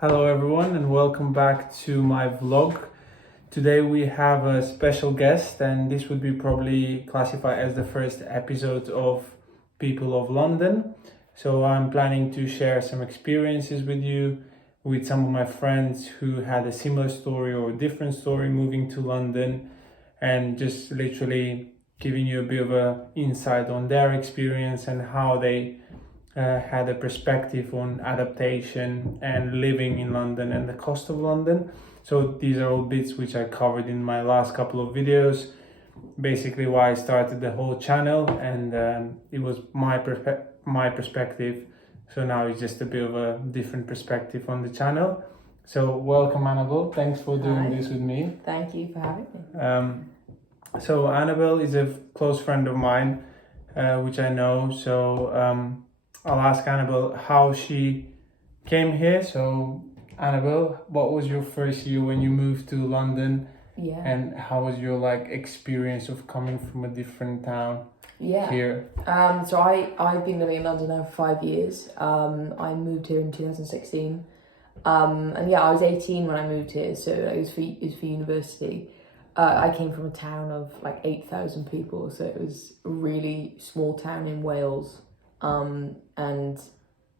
Hello everyone and welcome back to my vlog. Today we have a special guest and this would be probably classified as the first episode of People of London. So I'm planning to share some experiences with you, with some of my friends who had a similar story or a different story moving to London, and just literally giving you a bit of a insight on their experience and how they had a perspective on adaptation and living in London and the cost of London. So these are all bits which I covered in my last couple of videos. Basically why I started the whole channel, and it was my perspective. So now it's just a bit of a different perspective on the channel. So welcome Annabel, thanks for doing this with me. Thank you for having me. So Annabel is a close friend of mine, which I know. So I'll ask Annabel how she came here. So Annabel, what was your first year when you moved to London? Yeah. And how was your experience of coming from a different town here? So I've been living in London now for 5 years. I moved here in 2016. And yeah, I was 18 when I moved here, so it was for university. I came from a town of 8,000 people, so it was a really small town in Wales. And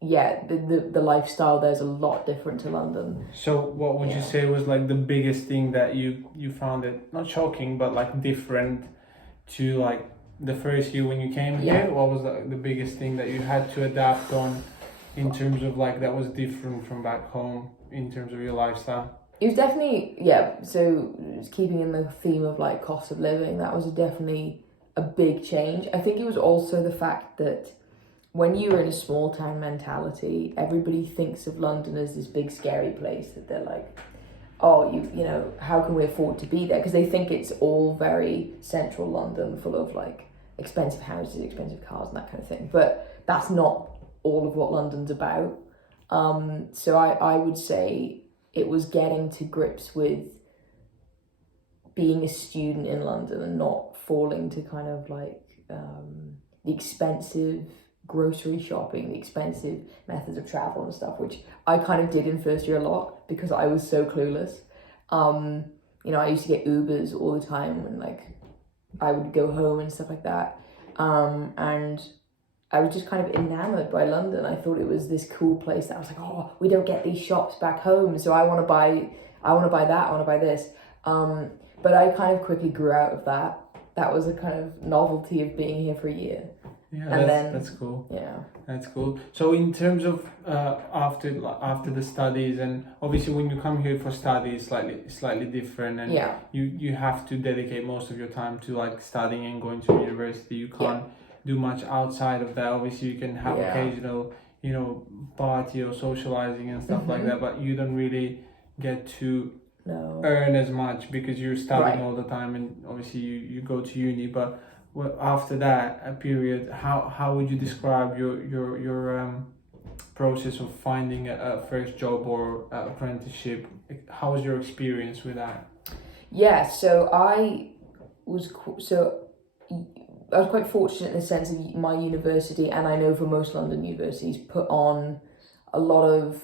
yeah, the lifestyle there's a lot different to London. So what would you say was the biggest thing that you found it not shocking but different to the first year when you came here? What was the biggest thing that you had to adapt on in terms of that was different from back home in terms of your lifestyle? It was definitely, so keeping in the theme of cost of living, that was definitely a big change. I think it was also the fact that when you're in a small town mentality, everybody thinks of London as this big scary place that they're like, oh, you know, how can we afford to be there? Because they think it's all very central London, full of expensive houses, expensive cars and that kind of thing. But that's not all of what London's about. So I would say it was getting to grips with being a student in London and not falling to kind of the expensive grocery shopping, the expensive methods of travel and stuff, which I kind of did in first year a lot because I was so clueless. You know, I used to get Ubers all the time when I would go home and stuff like that. And I was just kind of enamored by London. I thought it was this cool place that I was like, oh, we don't get these shops back home, so I want to buy that, I want to buy this. But I kind of quickly grew out of that. That was a kind of novelty of being here for a year. Yeah, that's cool. Yeah, that's cool. So in terms of after the studies, and obviously when you come here for studies, slightly different, and you have to dedicate most of your time to studying and going to university. You can't do much outside of that. Obviously you can have occasional, you know, party or socializing and stuff like that, but you don't really get to earn as much because you're studying all the time, and obviously you go to uni. But after that a period, how would you describe your process of finding a first job or apprenticeship? How was your experience with that? So I was quite fortunate in the sense of my university, and I know for most London universities, put on a lot of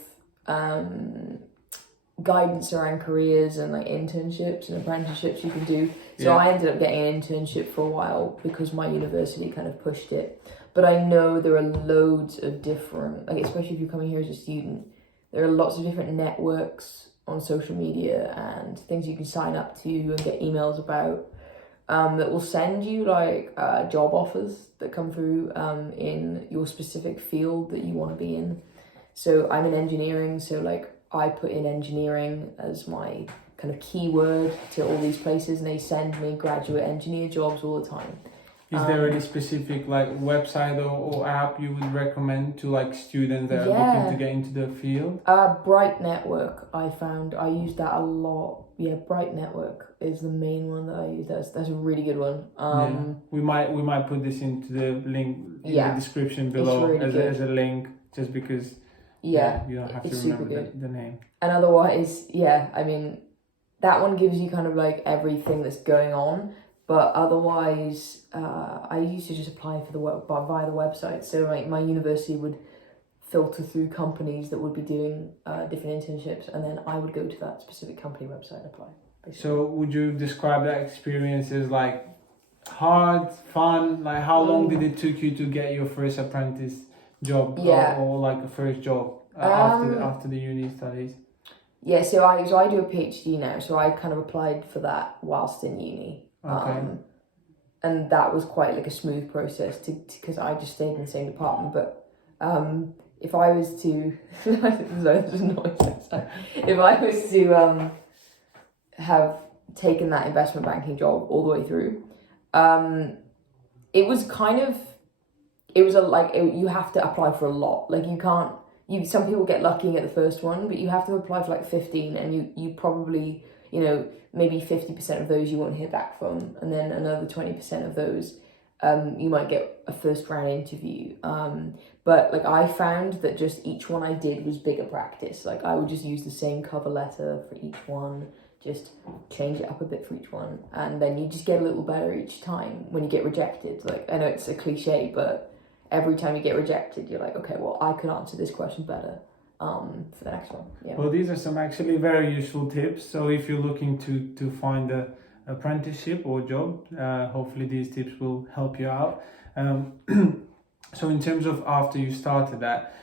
guidance around careers and internships and apprenticeships you can do. So I ended up getting an internship for a while because my university kind of pushed it. But I know there are loads of different, especially if you're coming here as a student, there are lots of different networks on social media and things you can sign up to and get emails about that will send you job offers that come through in your specific field that you want to be in. So I'm in engineering, so I put in engineering as my kind of keyword to all these places, and they send me graduate engineer jobs all the time. Is there any specific website or app you would recommend to students that are looking to get into the field? Bright Network, I found. I use that a lot. Yeah, Bright Network is the main one that I use. That's a really good one. We might put this into the link in the description below as a link, just because you don't have to remember the name. And otherwise, I mean, that one gives you kind of everything that's going on. But otherwise, I used to just apply for via the website. So my university would filter through companies that would be doing different internships, and then I would go to that specific company website and apply. Basically. So would you describe that experience as like hard, fun? Like how long did it took you to get your first apprentice job, or like a first job after the uni studies? Yeah, so I do a PhD now, so I kind of applied for that whilst in uni. Okay. And that was quite like a smooth process because I just stayed in the same department. But if I was to, if I was to have taken that investment banking job all the way through, it was you have to apply for a lot. Like you can't. Some people get lucky at the first one, but you have to apply for like 15, and you probably, maybe 50% of those you won't hear back from, and then another 20% of those you might get a first round interview. But like I found that just each one I did was bigger practice. Like I would just use the same cover letter for each one, just change it up a bit for each one, and then you just get a little better each time when you get rejected. Like I know it's a cliche, but every time you get rejected, you're like, okay, well, I could answer this question better for the next one. Yeah. Well, these are some actually very useful tips. So if you're looking to find a apprenticeship or job, hopefully these tips will help you out. So in terms of after you started that,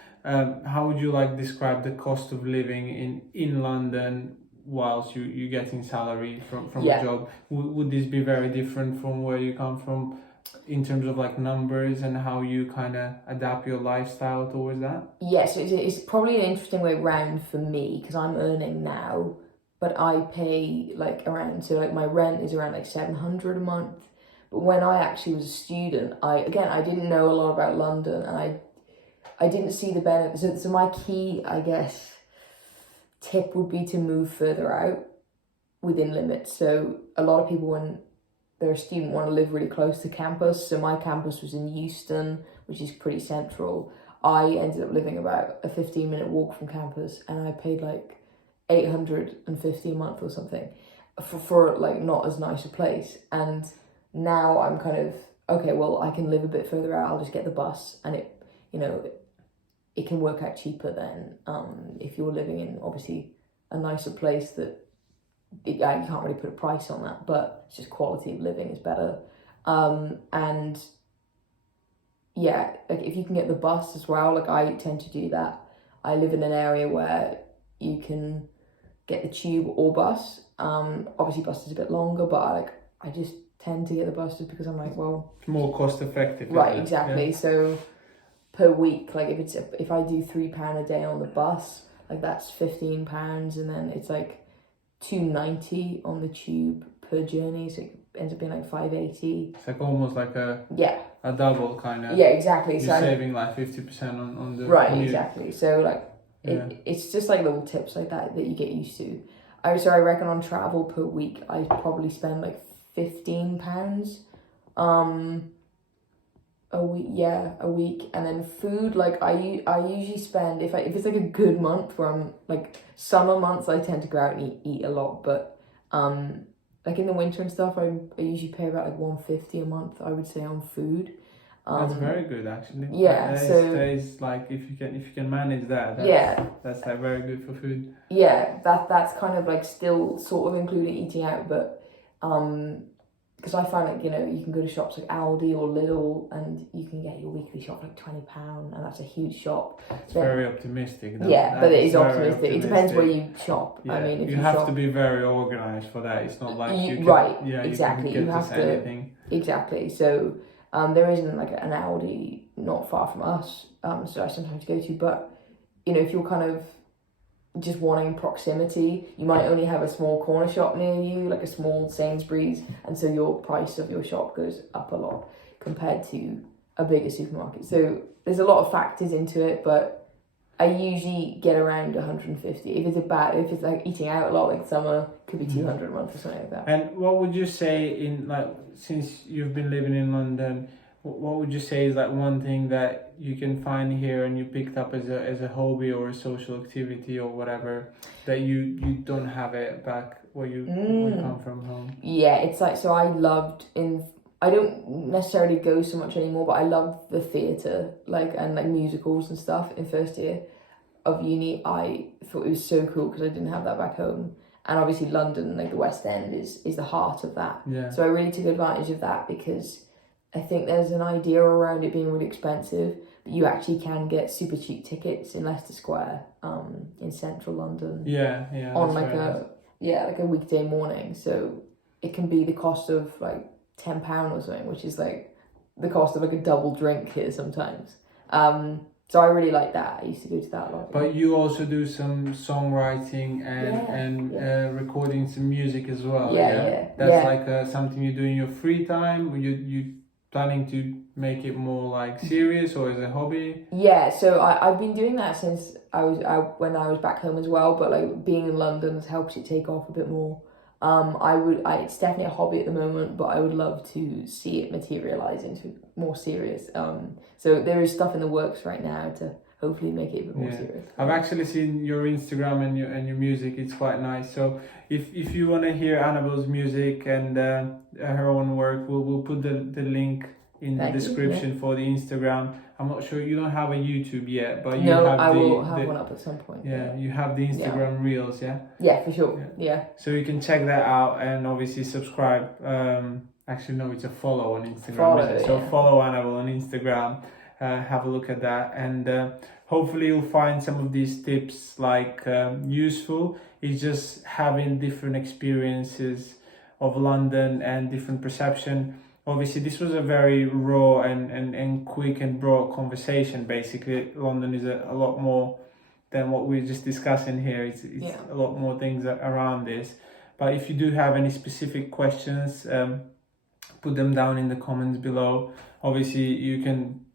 how would you like describe the cost of living in London whilst you're getting salary from a job? Would this be very different from where you come from? In terms of like numbers and how you kind of adapt your lifestyle towards that? Yes, it's probably an interesting way round for me because I'm earning now, but I pay like around, so like my rent is around like 700 a month. But when I actually was a student, I didn't know a lot about London, and I didn't see the benefits. So my key, I guess, tip would be to move further out within limits. So a lot of people, when they're a student, want to live really close to campus. So my campus was in Euston, which is pretty central. I ended up living about a 15-minute walk from campus, and I paid like 850 a month or something for like not as nice a place. And now I'm kind of, okay, well, I can live a bit further out. I'll just get the bus, and it can work out cheaper than if you're living in obviously a nicer place that you can't really put a price on that, but it's just quality of living is better. And yeah, like if you can get the bus as well, like I tend to do that. I live in an area where you can get the tube or bus. Obviously bus is a bit longer, but I just tend to get the bus just because I'm like, well, it's more cost effective. Right, exactly. Yeah. So per week, like if I do £3 a day on the bus, like that's £15, and then it's like £2.90 on the tube per journey, so it ends up being like £5.80. It's like almost like a double kind of. Yeah, exactly. You're saving like 50% on the right, commute. Exactly. So like it's just like little tips like that you get used to. I reckon on travel per week I probably spend like £15 a week, and then food, like I usually spend, if it's like a good month where I'm like, summer months I tend to go out and eat a lot, but like in the winter and stuff I usually pay about like £150 a month, I would say, on food. That's very good actually. Yeah, that is like if you can manage that's like very good for food. Yeah, that's kind of like still sort of including eating out, but because I find like, you can go to shops like Aldi or Lidl and you can get your weekly shop for like £20, and that's a huge shop. It's very optimistic. But it is optimistic. It depends where you shop. Yeah. I mean, if you have to be very organised for that. It's not like you can, right. Yeah, exactly. You have to anything. Exactly. So there isn't like an Aldi not far from us. So I sometimes go to, but if you're kind of just wanting proximity, you might only have a small corner shop near you, like a small Sainsbury's, and so your price of your shop goes up a lot compared to a bigger supermarket. So there's a lot of factors into it, but I usually get around 150. If it's like eating out a lot, like summer, could be 200 a month or something like that. And what would you say, in like, since you've been living in London, what would you say is like one thing that you can find here and you picked up as a hobby or a social activity or whatever that you don't have it back where you come from home? Yeah, it's like, so I loved I don't necessarily go so much anymore, but I love the theatre, like, and like musicals and stuff in first year of uni. I thought it was so cool because I didn't have that back home. And obviously London, like the West End is the heart of that. Yeah. So I really took advantage of that because I think there's an idea around it being really expensive, but you actually can get super cheap tickets in Leicester Square, in central London. Yeah. On like a weekday morning. So it can be the cost of like £10 or something, which is like the cost of like a double drink here sometimes. So I really like that. I used to go to that a lot. But you also do some songwriting and recording some music as well. That's like something you do in your free time. You planning to make it more like serious or as a hobby? Yeah, so I've been doing that since when I was back home as well. But like being in London has helped it take off a bit more. It's definitely a hobby at the moment, but I would love to see it materialize into more serious. So there is stuff in the works right now to hopefully make it a bit more serious. I've actually seen your Instagram and your music. It's quite nice. So if you want to hear Annabel's music and her own work, we'll put the link in the description for the Instagram. I'm not sure, you don't have a YouTube yet, but I will have one up at some point. Yeah, you have the Instagram Reels, Yeah, for sure. Yeah. So you can check that out and obviously subscribe. Actually, no, it's a follow on Instagram. So follow Annabel on Instagram. Have a look at that, and hopefully you'll find some of these tips like useful. It's just having different experiences of London and different perception. Obviously, this was a very raw and quick and broad conversation. Basically, London is a lot more than what we're just discussing here. It's a lot more things around this. But if you do have any specific questions, put them down in the comments below. Obviously, you can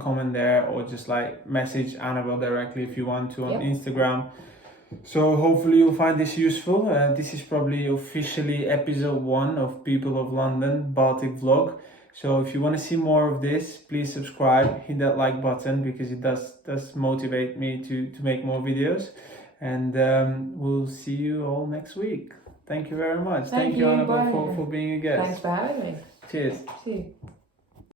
comment there or just like message Annabel directly if you want to on Instagram. So hopefully you'll find this useful. This is probably officially episode 1 of People of London BaltiqVlog. So if you want to see more of this, please subscribe, hit that like button because it does motivate me to make more videos. And we'll see you all next week. Thank you very much. Thank you, Annabel, for being a guest. Thanks for having me. Cheers. See you.